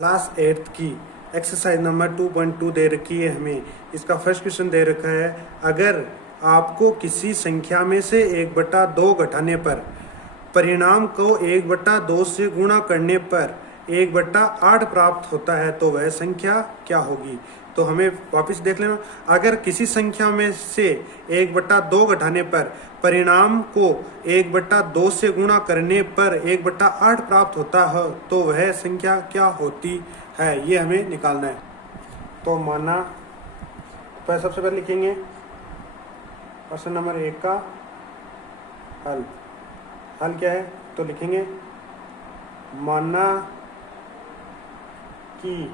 Class 8th की exercise number 2.2 दे रखी है हमें। इसका फर्स्ट क्वेश्चन दे रखा है, अगर आपको किसी संख्या में से 1/2 घटाने पर परिणाम को 1/2 से गुणा करने पर 1/8 प्राप्त होता है तो वह संख्या क्या होगी। तो हमें वापस देख लेना, अगर किसी संख्या में से 1/2 घटाने पर परिणाम को 1/2 से गुणा करने पर 1/8 प्राप्त होता है तो वह संख्या क्या होती है, ये हमें निकालना है। तो माना सबसे पहले लिखेंगे प्रश्न नंबर 1 का हल। हल क्या है, तो लिखेंगे माना कि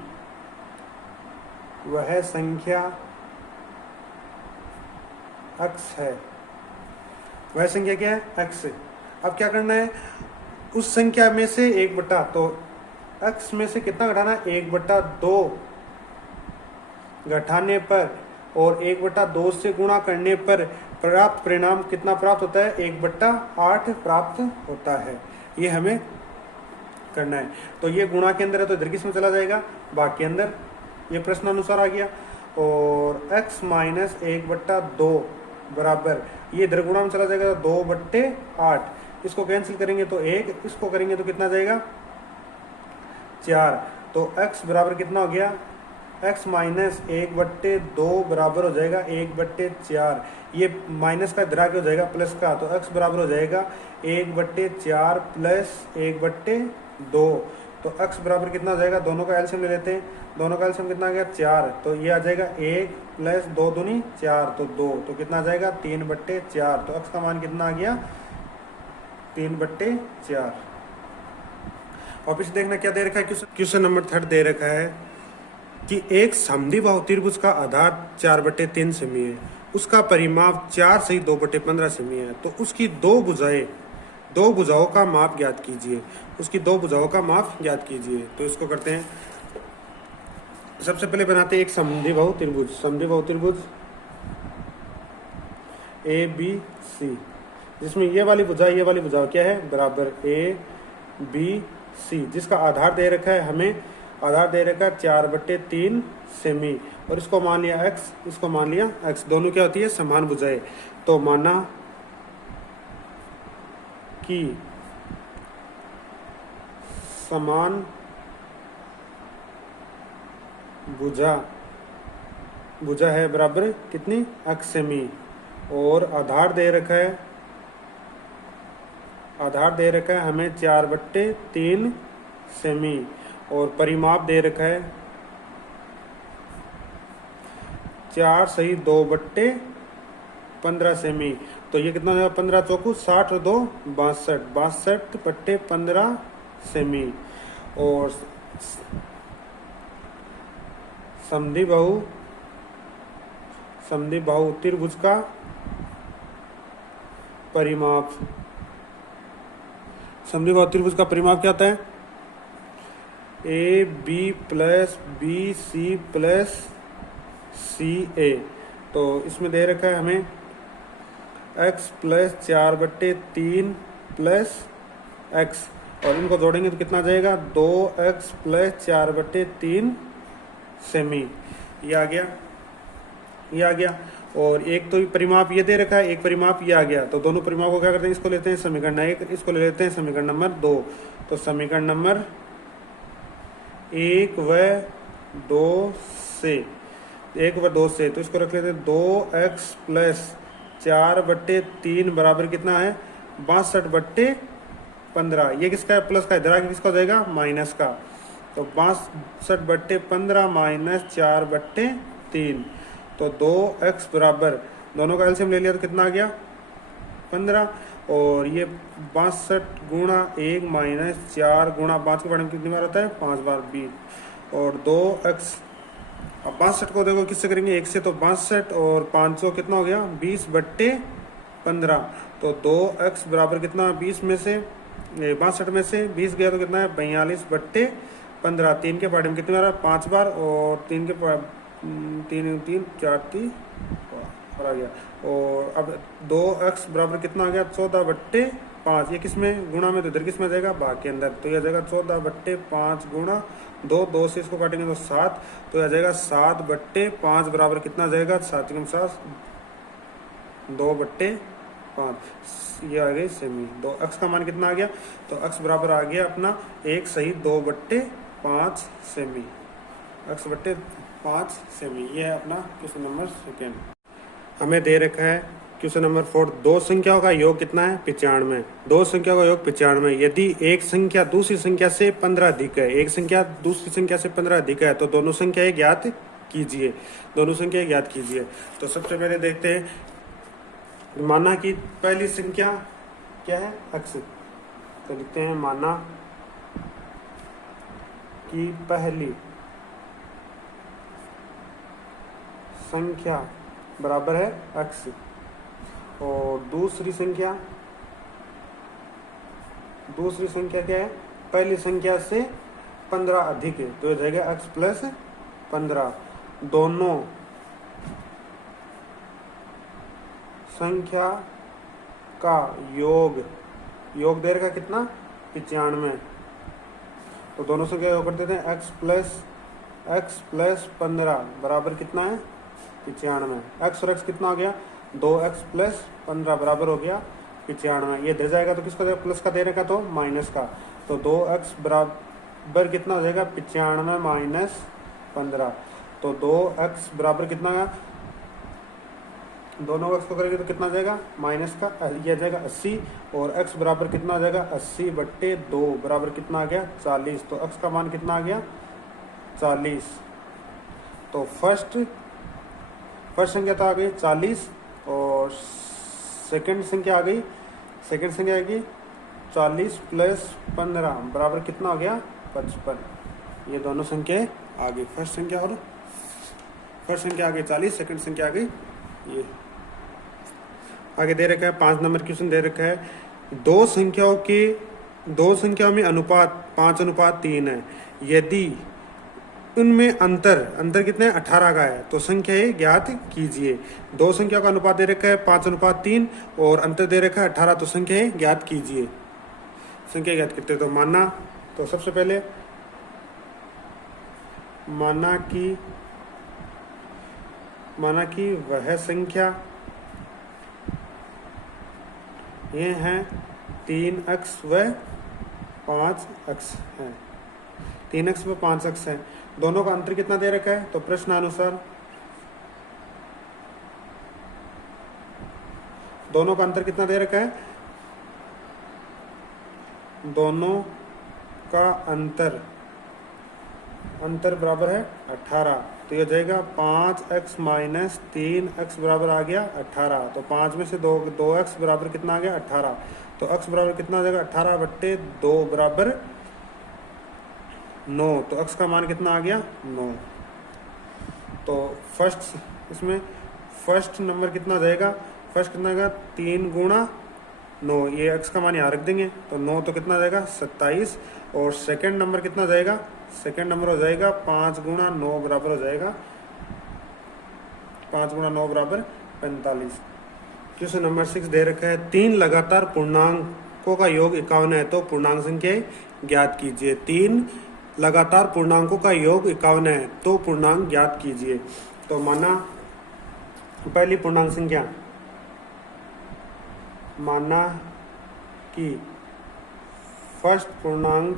वह संख्या x है। वह संख्या क्या है, x। अब क्या करना है, उस संख्या में से 1/, तो x में से कितना घटाना है, 1/2 घटाने पर और 1/2 से गुणा करने पर प्राप्त परिणाम कितना प्राप्त होता है, 1/8 प्राप्त होता है। ये हमें करना है। तो ये गुणा के अंदर है तो इधर किसमें चला जाएगा, भाग के अंदर। ये प्रश्न अनुसार आ गया। और x माइनस 1/2 बराबर, ये इधर गुणा में चला जाएगा 2/8। इसको कैंसिल करेंगे तो 1, इसको करेंगे तो कितना जाएगा 4। तो x बराबर कितना हो गया, x माइनस 1/2 बराबर हो जाएगा 1/4। ये माइनस का इधर आगे हो जाएगा प्लस का, तो x बराबर हो जाएगा 1/4 प्लस 1/2। तो x बराबर कितना हो जाएगा, दोनों का एलसीएम ले लेते हैं। दोनों का एलसीएम कितना आ गया 4, तो ये आ जाएगा 1 प्लस 2 दूनी 4, तो 2, तो कितना आ जाएगा 3/4। तो x का मान कितना आ गया 3/4। वापिस देखना क्या दे रखा है, क्वेश्चन नंबर 3 दे रखा है कि एक समद्विबाहु त्रिभुज का आधार 4/3 सेमी है, उसका परिमाप 4 सही 2/15 सेमी है, तो उसकी दो भुजाओं का माप ज्ञात कीजिए। उसकी दो भुजाओं का माप ज्ञात कीजिए। तो इसको करते हैं, सबसे पहले बनाते हैं एक समद्विबाहु त्रिभुज। समद्विबाहु त्रिभुज ABC, जिसमें ये वाली भुजा क्या है, बराबर ABC, जिसका आधार दे रखा है हमें, आधार दे रखा है 4/3 सेमी, और इसको मान लिया x, इसको मान लिया x। दोनों क्या होती है, समान भुजाएं। तो माना कि समान भुजा है बराबर कितनी, x सेमी, और आधार दे रखा है हमें 4/3 सेमी, और परिमाप दे रखा है 4 सही 2/15 सेमी। तो ये कितना हो जाएगा, 15 चौकू 60 और 2 62, 62/15 सेमी। और समद्विबाहु त्रिभुज का परिमाप, समद्विबाहु त्रिभुज का परिमाप क्या होता है, AB plus BC plus CA। तो इसमें दे रखा है हमें x प्लस 4/3 प्लस x, और इनको जोड़ेंगे तो कितना जाएगा, 2x प्लस 4/3 सेमी। ये आ गया। और एक तो परिमाप ये दे रखा है, एक परिमाप ये आ गया। तो दोनों परिमाप को क्या करते हैं, इसको लेते हैं समीकरण 1, इसको ले लेते हैं समीकरण नंबर 2। तो समीकरण नंबर 1 व 2 से, तो इसको रख लेते हैं 2x प्लस 4/3 बराबर कितना है, 62/15। ये किसका है, प्लस का, इधर आगे किसका हो जाएगा, माइनस का। तो 62/15 माइनस 4/3, तो 2x बराबर, दोनों का एलसीएम ले लिया तो कितना आ गया 15, और ये 62 गुणा 1 माइनस 4 गुणा 5 के बारे में कितनी बार होता है, 5 बार 20, और 2x। अब 62 को देखो किससे करेंगे, 1 से, तो 62 और 500 कितना हो गया 20/15। तो 2x बराबर कितना, 20 में से 62 में से 20 गया तो कितना है 42/15। 3 के पार्ट में कितनी बार, 5 बार, और 3 के 3 4 3 आ गया। और अब 2x बराबर कितना आ गया, 14/15। 5, ये किस में गुणा में, तो इधर किस में जाएगा, भाग के अंदर, तो यह जाएगा 14/5 गुणा 2, 2 से इसको काटेंगे तो 7, तो यह जाएगा 7/5 बराबर कितना जाएगा, 7 के 7 2/5, ये आ गई सेमी। तो अक्स का मान कितना आ गया, तो अक्स बराबर आ गया अपना 1 सही 2/5 सेमी, अक्स बट्टे 5 सेमी। ये है अपना क्वेश्चन नंबर 2। हमें दे रखा है क्वेश्चन नंबर 4, दो संख्याओं का योग कितना है, 95। दो संख्याओं का योग 95, यदि एक संख्या दूसरी संख्या से 15 अधिक है, एक संख्या दूसरी संख्या से 15 अधिक है, तो दोनों संख्याएं ज्ञात कीजिए, दोनों संख्याएं ज्ञात कीजिए। तो सबसे पहले देखते हैं, माना कि पहली संख्या क्या है, अक्स, तो लिखते हैं माना कि पहली संख्या बराबर है अक्स, और दूसरी संख्या क्या है, पहली संख्या से 15 अधिक है, तो हो जाएगा x प्लस 15। दोनों संख्या का योग दे रखा कितना, 95, तो दोनों संख्या योग कर देते हैं x प्लस 15 बराबर कितना है, 95। x और x कितना हो गया, 2x प्लस 15 बराबर हो गया 95। ये दे जाएगा तो किसका प्लस का दे रखा, तो माइनस का, तो 2x बराबर कितना हो जाएगा, 95 माइनस 15, तो 2x बराबर कितना है, दोनों x को करेंगे तो कितना जाएगा, माइनस का, यह जाएगा 80, और x बराबर कितना आ जाएगा, 80/2 बराबर कितना आ गया, 40। तो x का मान कितना आ गया, 40। तो फर्स्ट संख्या तो आ गई 40, और सेकंड संख्या आ गई, 40 प्लस 15 बराबर कितना हो गया, 55। ये दोनों संख्याएं आ गई, फर्स्ट संख्या आ गई 40, सेकंड संख्या आ गई ये। आगे दे रखा है 5 नंबर क्वेश्चन दे रखा है, दो संख्याओं में अनुपात 5:3 है, यदि उनमें अंतर कितने 18 का है, तो संख्याएं ज्ञात कीजिए। दो संख्याओं का अनुपात दे रखा है 5:3 और अंतर दे रखा है 18, तो संख्याएं ज्ञात कीजिए। संख्या ज्ञात करते तो माना, तो सबसे पहले माना कि वह संख्या, ये हैं 3x व 5x है, 3x व 5x है, दोनों का अंतर कितना दे रखा है, तो प्रश्नानुसार दोनों का अंतर कितना दे रखा है, दोनों का अंतर बराबर है 18, तो यह जाएगा 5x माइनस 3x बराबर आ गया 18, तो 5 में से 2x बराबर कितना आ गया 18, तो x बराबर कितना आ जाएगा 18/2 बराबर 9, तो x का मान कितना आ गया 9। तो फर्स्ट नंबर कितना जाएगा, फर्स्ट कितना आएगा 3 गुणा 9, ये x का मान यहाँ रख देंगे, तो 9 तो कितना जाएगा 27, और सेकंड नंबर कितना जाएगा, सेकंड नंबर हो जाएगा 5 गुणा 9 बराबर हो जाएगा 5 गुणा 9 बराबर 45। क्वेश्चन नंबर 6 दे रखा है, 3 लगातार पूर्णांकों का योग 51 है, तो पूर्णांक संख्या ज्ञात कीजिए। 3 लगातार पूर्णांकों का योग 51 है, तो पूर्णांक ज्ञात कीजिए। तो माना पहली पूर्णांक संख्या, माना कि फर्स्ट पूर्णांक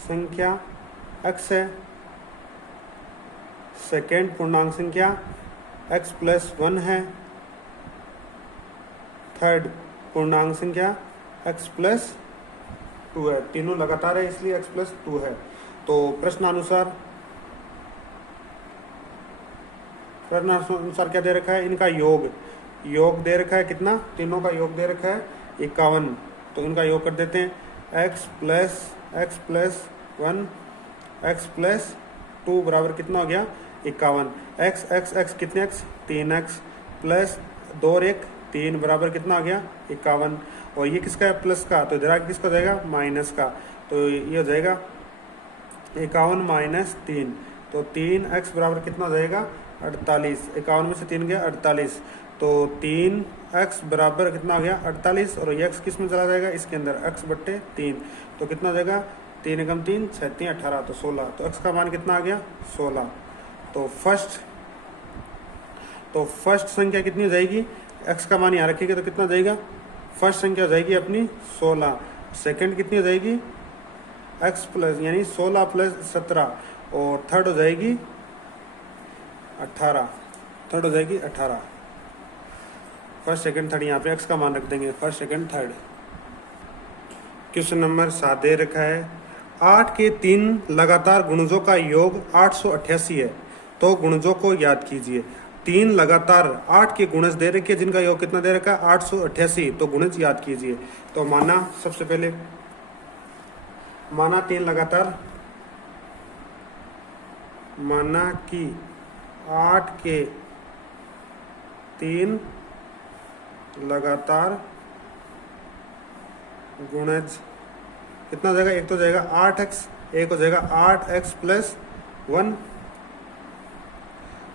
संख्या x है, सेकेंड पूर्णांक संख्या x प्लस 1 है, थर्ड पूर्णांक संख्या x प्लस 2 है, तीनों लगातार है इसलिए x प्लस 2 है। तो प्रश्नानुसार क्या दे रखा है, इनका योग दे रखा है कितना, तीनों का योग दे रखा है 51, तो इनका योग कर देते हैं, x प्लस 1 x प्लस 2 बराबर कितना हो गया 51, x कितने x 3x प्लस 2 और 1 3 बराबर कितना आ गया 51, और ये किसका है प्लस का, तो इधर आगे किसका हो जाएगा माइनस का, तो ये हो जाएगा 51 माइनस 3, तो 3x बराबर कितना हो जाएगा 48, 51 में से 3 गया 48, तो 3x बराबर कितना हो गया 48, और ये x किस में चला जाएगा इसके अंदर, x बट्टे 3, तो कितना हो जाएगा 3 एकम 3 6 3 18, तो 16, तो x का मान कितना आ गया 16। तो फर्स्ट संख्या कितनी हो जाएगी, x का मान यहाँ रखेंगे तो कितना हो जाएगा, फर्स्ट संख्या हो जाएगी अपनी 16, सेकंड कितनी हो जाएगी x प्लस यानी 16 प्लस 17, और थर्ड हो जाएगी 18, थर्ड हो जाएगी 18। फर्स्ट सेकंड थर्ड, यहाँ पे x का मान रख देंगे first second third. Question number 7 दे रखा है 8 के 3 लगातार गुणजों का योग 888 है, तो गुणजों को याद कीजिए। 3 लगातार 8 के गुणज दे रखे जिनका योग कितना दे रखा है 888, तो गुणज याद कीजिए। तो माना सबसे पहले माना 3 लगातार, माना कि 8 के 3 लगातार गुणज कितना हो जाएगा, एक तो जाएगा 8x, एक हो जाएगा 8x प्लस 1,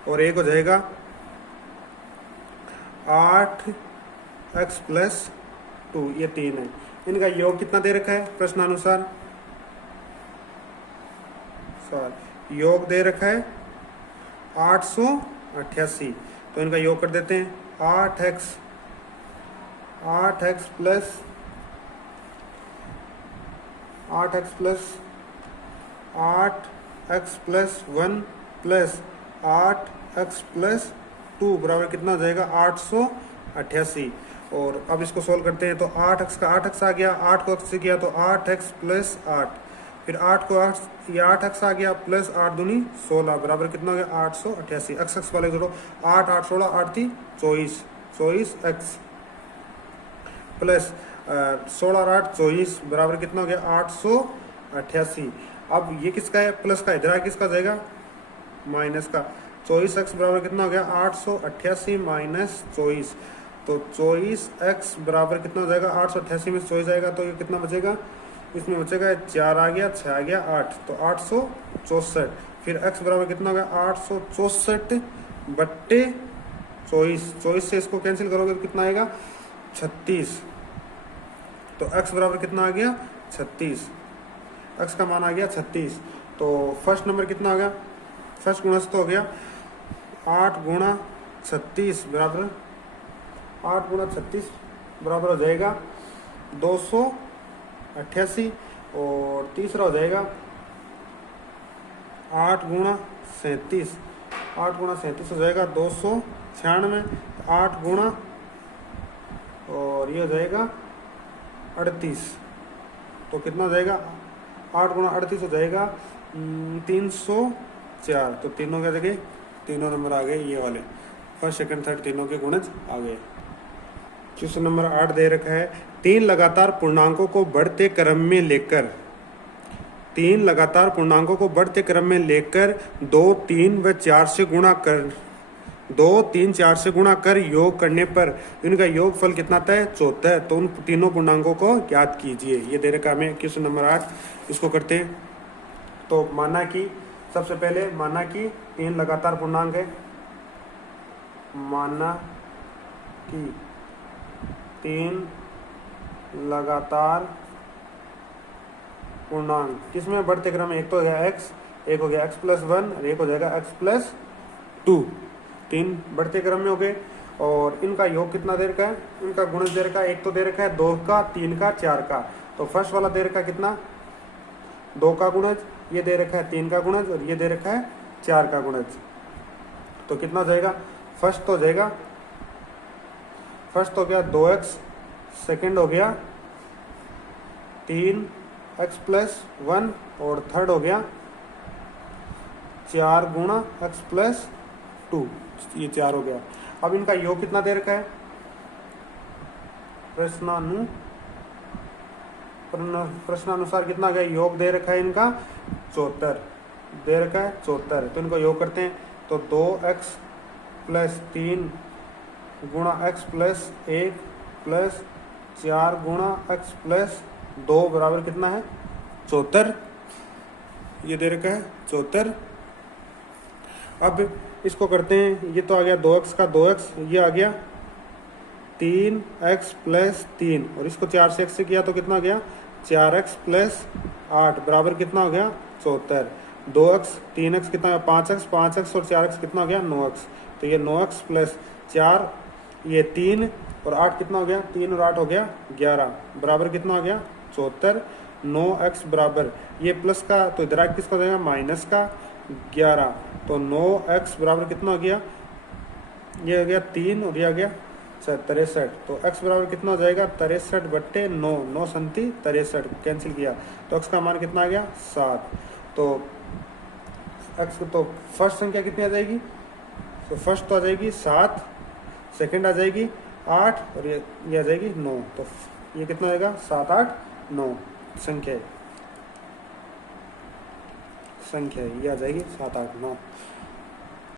और एक हो जाएगा 8x प्लस 2, ये 3 है। इनका योग कितना दे रखा है प्रश्नानुसार, योग दे रखा है 888, तो इनका योग कर देते हैं 8x plus 8x plus 1 plus 8x plus 2 बराबर कितना हो जाएगा 888। और अब इसको सोल्व करते हैं, तो 8x का 8x आ गया, 8 को x से किया तो 8x प्लस 8, फिर 8 को 8 ये 8x आ गया प्लस 8 दूनी 16 बराबर कितना हो गया 888। x वाले जोड़ो, 8 8 16 8 थी 24, 24x प्लस 16 और 8 24 बराबर कितना हो गया 888। अब ये किसका है प्लस का, इधर किसका जाएगा माइनस का, 24x बराबर कितना हो गया 888 माइनस 24, तो 24x बराबर कितना हो जाएगा 888 में 24 जाएगा तो ये कितना बचेगा, इसमें बचेगा 4 आ गया 6 आ गया 8, तो 864, फिर x बराबर कितना हो गया 864 बट्टे 24, 24 से इसको कैंसिल करोगे तो कितना आएगा 36, तो x बराबर कितना आ गया 36, x का मान आ गया 36। तो फर्स्ट नंबर कितना हो गया, फर्स्ट गुणज तो हो गया 8 गुणा 36 बराबर 8 गुणा 36 बराबर हो जाएगा 288, और तीसरा हो जाएगा 8 गुणा 37, 8 गुणा 37 हो जाएगा 296, 8 गुणा और ये हो जाएगा 38, तो कितना हो जाएगा 8 गुणा 38 हो जाएगा 304, तो तीनों के जगह तीनों नंबर आ गए ये वाले, फर्स्ट सेकंड थर्ड तीनों के गुणज आ गए। क्वेश्चन नंबर 8 दे रखा है 3 लगातार पूर्णांकों को बढ़ते क्रम में लेकर 3 लगातार पूर्णांकों को बढ़ते क्रम में लेकर 2 3 व 4 से गुणा कर 2 3 4 से गुणा कर योग करने पर इनका योग फल कितना आता है 74, तो उन तीनों पूर्णांकों को याद कीजिए। ये दे रखा हमें क्वेश्चन नंबर 8, इसको करते हैं। तो माना कि सबसे पहले माना कि 3 लगातार पूर्णांक है, माना कि 3 लगातार पूर्णांक किसमें बढ़ते क्रम में, एक तो हो गया x, एक हो गया x प्लस 1 और एक हो जाएगा x प्लस 2, 3 बढ़ते क्रम में हो गए। और इनका योग कितना दे रखा है, इनका गुणज दे रखा है, एक तो दे रखा है 2 का 3 का 4 का, तो फर्स्ट वाला दे रखा है कितना 2 का गुणज, ये दे रखा है 3 का गुणज और ये दे रखा है 4 का गुणज, तो कितना हो जाएगा फर्स्ट तो हो जाएगा, फर्स्ट तो हो गया 2x, सेकंड हो गया 3x प्लस 1 और थर्ड हो गया 4 गुणा x प्लस 2, ये 4 हो गया। अब इनका योग कितना दे रखा है, प्रश्नानुसार कितना गया योग दे रखा है इनका 74 दे रखा है 74, तो इनको योग करते हैं तो 2x प्लस 3 गुणा x प्लस 1 प्लस 4 गुणा x प्लस 2 बराबर कितना है 74, ये दे रखा है 74। अब इसको करते हैं, ये तो आ गया 2x का 2x, ये आ गया 3x प्लस 3, और इसको 4 से x से किया तो कितना हो गया 4x प्लस 8 बराबर कितना हो गया 74। 2x 3x कितना है 5x, 5x और 4x कितना हो गया 9x, तो ये 9x प्लस 4 ये 3 और 8 कितना हो गया 3 और 8 हो गया 11 बराबर कितना हो गया 74। 9x बराबर ये प्लस का तो इधर किसका हो जाएगा माइनस का 11, तो 9x बराबर कितना हो गया, ये हो गया 3 और ये आ गया 63, तो x बराबर कितना हो जाएगा 63/9, 9 संति 63 कैंसिल किया तो x का मान कितना आ गया 7। तो x तो फर्स्ट संख्या कितनी आ जाएगी, तो फर्स्ट तो आ जाएगी 7, सेकंड आ जाएगी 8 और ये आ जाएगी 9, तो ये कितना आएगा 7 8 9 संख्या ये आ जाएगी 7 8 9।